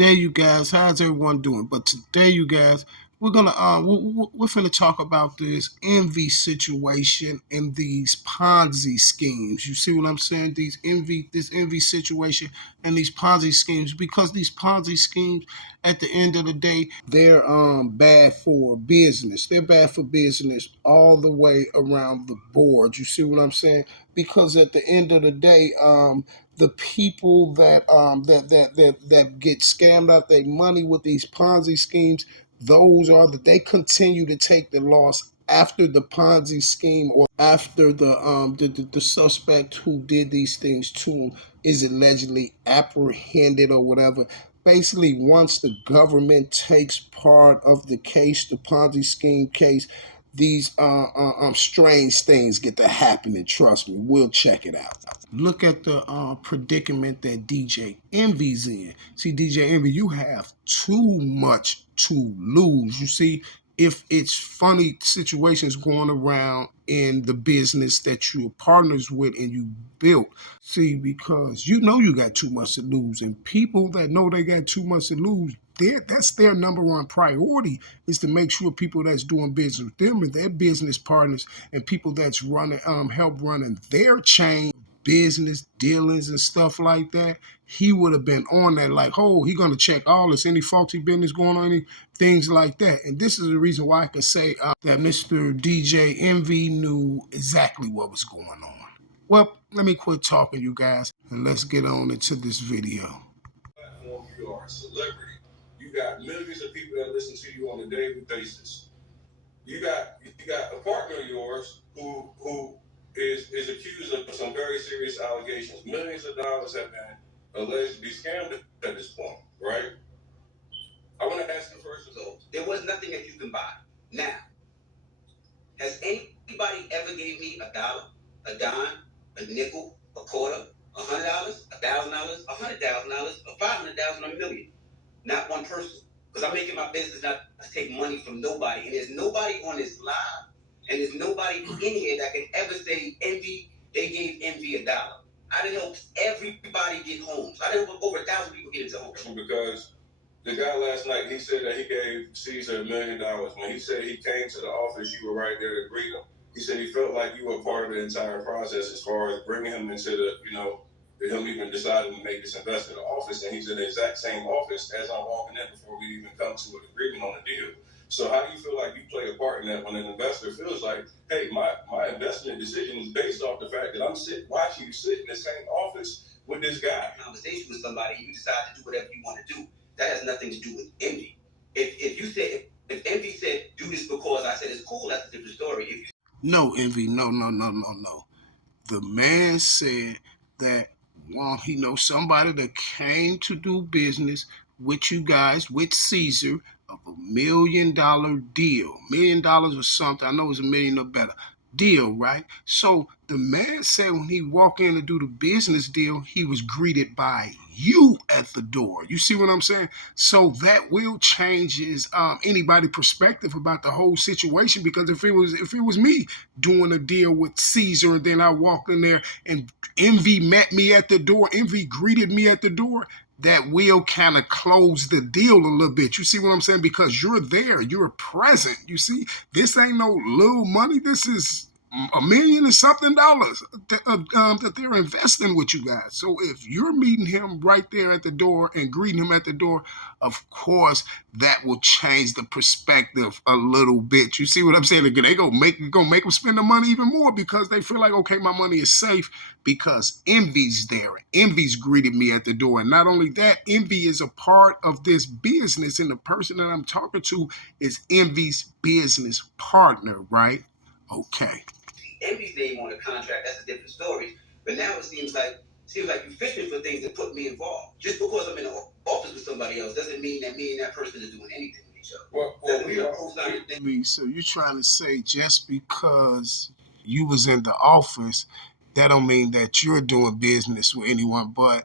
today, you guys, how's everyone doing? But today, you guys, we're finna talk about this envy situation and these Ponzi schemes. You see what I'm saying? This envy situation and these Ponzi schemes, because these Ponzi schemes, at the end of the day, they're bad for business. They're bad for business all the way around the board. You see what I'm saying? Because at the end of the day, the people that get scammed out their money with these Ponzi schemes, they continue to take the loss after the Ponzi scheme, or after the suspect who did these things to him is allegedly apprehended or whatever. Basically, once the government takes part of the case, the Ponzi scheme case, these strange things get to happen, and trust me, we'll check it out. Look at the predicament that DJ Envy's in. See, DJ Envy, you have too much to lose. You see, if it's funny situations going around in the business that you're partners with and you built, see, because you know you got too much to lose, and people that know they got too much to lose, that's their number one priority, is to make sure people that's doing business with them and their business partners and people that's running help running their chain business dealings and stuff like that, he would have been on that, like, oh, he gonna check all this, any faulty business going on, any things like that. And this is the reason why I can say that Mr. DJ Envy knew exactly what was going on. Well, let me quit talking, you guys, and let's get on into this video. Platform, you are a celebrity. You got millions of people that listen to you on a daily basis. You got a partner of yours who is accused of some very serious allegations. Millions of dollars have been alleged to be scammed at this point, right? I want to ask you first of all, there was nothing that you can buy. Now, has anybody ever gave me $1, a dime, a nickel, a quarter, $100, $1,000, $100,000, or $500,000, or $1 million? Not one person. Because I'm making my business not to take money from nobody. And there's nobody on this live, and there's nobody in here that can ever say Envy, they gave Envy $1. I done helped everybody get homes. I done helped over 1,000 people get into homes. Because the guy last night, he said that he gave Caesar $1 million. When he said he came to the office, you were right there to greet him. He said he felt like you were part of the entire process as far as bringing him into him even deciding to make this investment in the office, and he's in the exact same office as I'm walking in before we even come to an agreement on a deal. So how do you feel like you play a part in that when an investor feels like, hey, my investment decision is based off the fact that I'm watching you sit in the same office with this guy? Conversation with somebody, you decide to do whatever you want to do. That has nothing to do with envy. If Envy said, do this because I said it's cool, that's a different story. No, Envy, no. The man said that he knows somebody that came to do business with you guys, with Caesar, of $1 million deal. $1 million or something. I know it's $1 million or better. Deal, right? So the man said when he walked in to do the business deal, he was greeted by you at the door. You see what I'm saying? So that will change anybody's perspective about the whole situation. Because if it was me doing a deal with Caesar and then I walked in there and Envy met me at the door, Envy greeted me at the door, that will kind of close the deal a little bit. You see what I'm saying? Because you're there, you're present. You see, this ain't no little money. This is $1 million and something that they're investing with you guys. So if you're meeting him right there at the door and greeting him at the door, of course that will change the perspective a little bit. You see what I'm saying? They're gonna make them spend the money even more, because they feel like, okay, my money is safe because Envy's there. Envy's greeted me at the door, and not only that, Envy is a part of this business, and the person that I'm talking to is Envy's business partner, right? Okay. Envy's name on the contract, that's a different story. But now it seems like you're fishing for things that put me involved. Just because I'm in the office with somebody else doesn't mean that me and that person is doing anything with each other. So you're trying to say just because you was in the office, that don't mean that you're doing business with anyone, but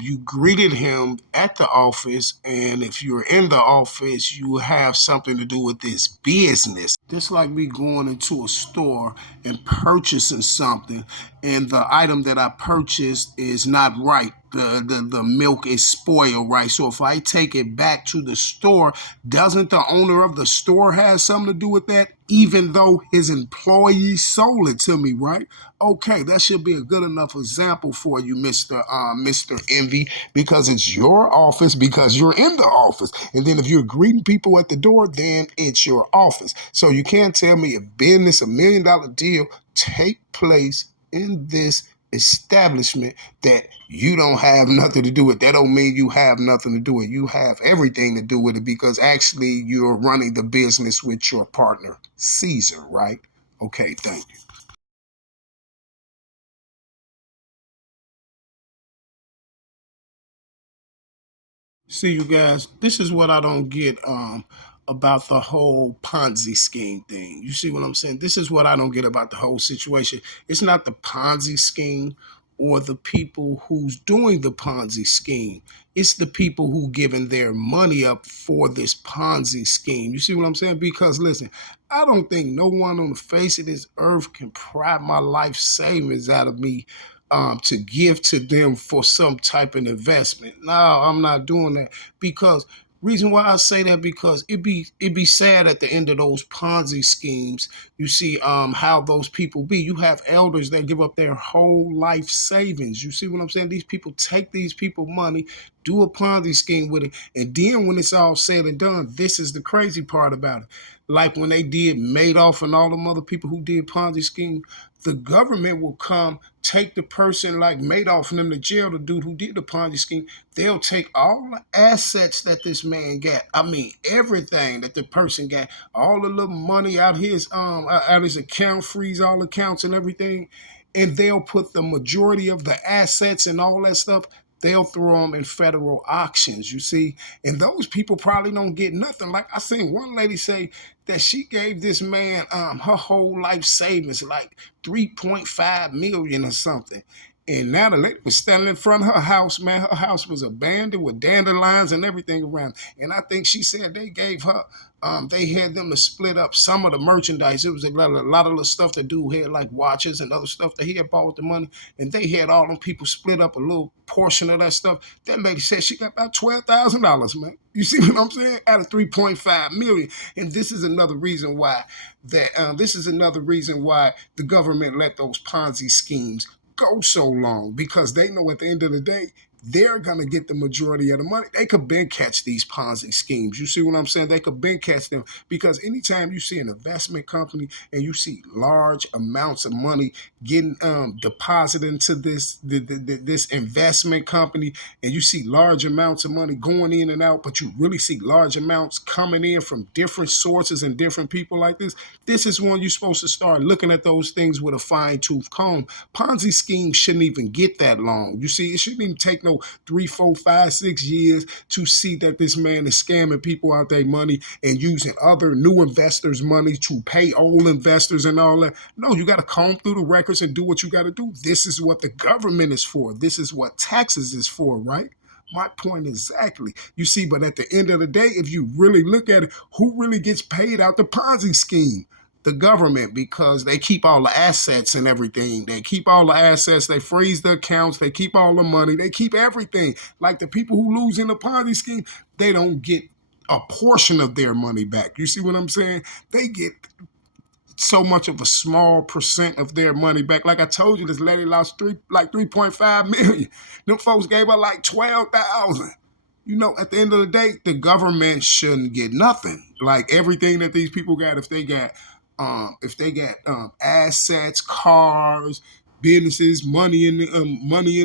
you greeted him at the office, and if you're in the office, you have something to do with this business. Just like me going into a store and purchasing something, and the item that I purchased is not right. the milk is spoiled, right? So if I take it back to the store, doesn't the owner of the store have something to do with that? Even though his employees sold it to me, right? Okay, that should be a good enough example for you, Mr. Envy, because it's your office, because you're in the office. And then if you're greeting people at the door, then it's your office. So you can't tell me a business, $1 million deal take place in this establishment that you don't have nothing to do with. That don't mean you have nothing to do with it. You have everything to do with it, because actually you're running the business with your partner, Caesar, right? Okay, thank you. See, you guys, this is what I don't get about the whole Ponzi scheme thing. You see what I'm saying? This is what I don't get about the whole situation. It's not the Ponzi scheme or the people who's doing the Ponzi scheme. It's the people who giving their money up for this Ponzi scheme. You see what I'm saying? Because listen, I don't think no one on the face of this earth can pry my life savings out of me to give to them for some type of investment. No, I'm not doing that, because reason why I say that, because it be sad at the end of those Ponzi schemes. You see how those people be. You have elders that give up their whole life savings. You see what I'm saying? These people take these people money, do a Ponzi scheme with it, and then when it's all said and done, this is the crazy part about it. Like when they did Madoff and all them other people who did Ponzi scheme, the government will come take the person like Madoff and them to jail, the dude who did the Ponzi scheme. They'll take all the assets that this man got. I mean, everything that the person got, all the little money out his account, freeze all accounts and everything, and they'll put the majority of the assets and all that stuff. They'll throw them in federal auctions, you see, and those people probably don't get nothing. Like I seen one lady say that she gave this man her whole life savings, like 3.5 million or something. And now the lady was standing in front of her house, man. Her house was abandoned with dandelions and everything around. And I think she said they gave her, they had them to split up some of the merchandise. It was a lot of the stuff that dude had, like watches and other stuff that he had bought with the money. And they had all them people split up a little portion of that stuff. That lady said she got about $12,000, man. You see what I'm saying? Out of 3.5 million. And this is another reason why the government let those Ponzi schemes go so long, because they know at the end of the day they're gonna get the majority of the money. They could ben catch these Ponzi schemes. You see what I'm saying? They could ben catch them, because anytime you see an investment company and you see large amounts of money getting deposited into this investment company, and you see large amounts of money going in and out, but you really see large amounts coming in from different sources and different people like this is when you're supposed to start looking at those things with a fine-tooth comb. Ponzi schemes shouldn't even get that long. You see, it shouldn't even take no 3, 4, 5, 6 years to see that this man is scamming people out their money and using other new investors' money to pay old investors and all that. No, you got to comb through the records and do what you got to do. This is what the government is for. This is what taxes is for, right? My point exactly. You see, but at the end of the day, if you really look at it, who really gets paid out the Ponzi scheme? The government, because they keep all the assets and everything. They keep all the assets. They freeze the accounts. They keep all the money. They keep everything. Like the people who lose in the Ponzi scheme, they don't get a portion of their money back. You see what I'm saying? They get so much of a small percent of their money back. Like I told you, this lady lost 3.5 million. Them folks gave her like 12,000. You know, at the end of the day, the government shouldn't get nothing. Like everything that these people got, if they got assets, cars, businesses, money in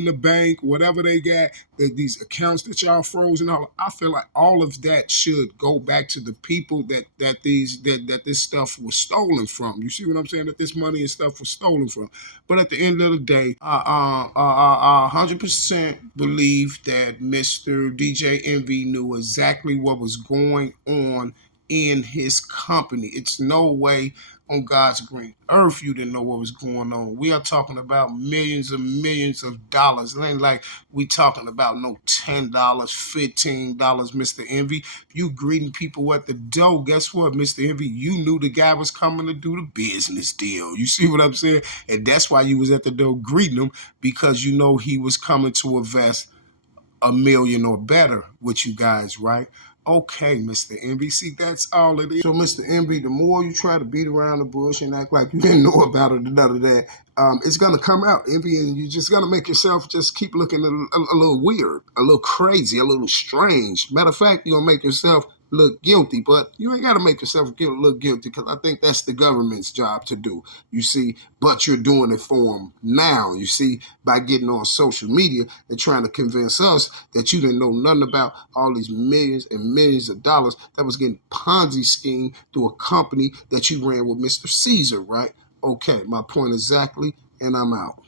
the bank, whatever they got, these accounts that y'all froze and all. I feel like all of that should go back to the people that this stuff was stolen from. You see what I'm saying? That this money and stuff was stolen from. But at the end of the day, I 100% believe that Mr. DJ Envy knew exactly what was going on in his company. It's no way on God's green earth you didn't know what was going on. We are talking about millions and millions of dollars. It ain't like we talking about no $10, $15, Mr. Envy. You greeting people at the door. Guess what, Mr. Envy? You knew the guy was coming to do the business deal. You see what I'm saying? And that's why you was at the door greeting him, because you know he was coming to invest a million or better with you guys, right? Okay, Mr. Envy. See, that's all it is. So, Mr. Envy, the more you try to beat around the bush and act like you didn't know about it and none of that, it's gonna come out, Envy, and you're just gonna make yourself just keep looking a little weird, a little crazy, a little strange. Matter of fact, you're gonna make yourself look guilty, but you ain't gotta make yourself look guilty because I think that's the government's job to do. You see, but you're doing it for them now. You see, by getting on social media and trying to convince us that you didn't know nothing about all these millions and millions of dollars that was getting Ponzi scheme through a company that you ran with Mr. Caesar, right? Okay, my point exactly, and I'm out.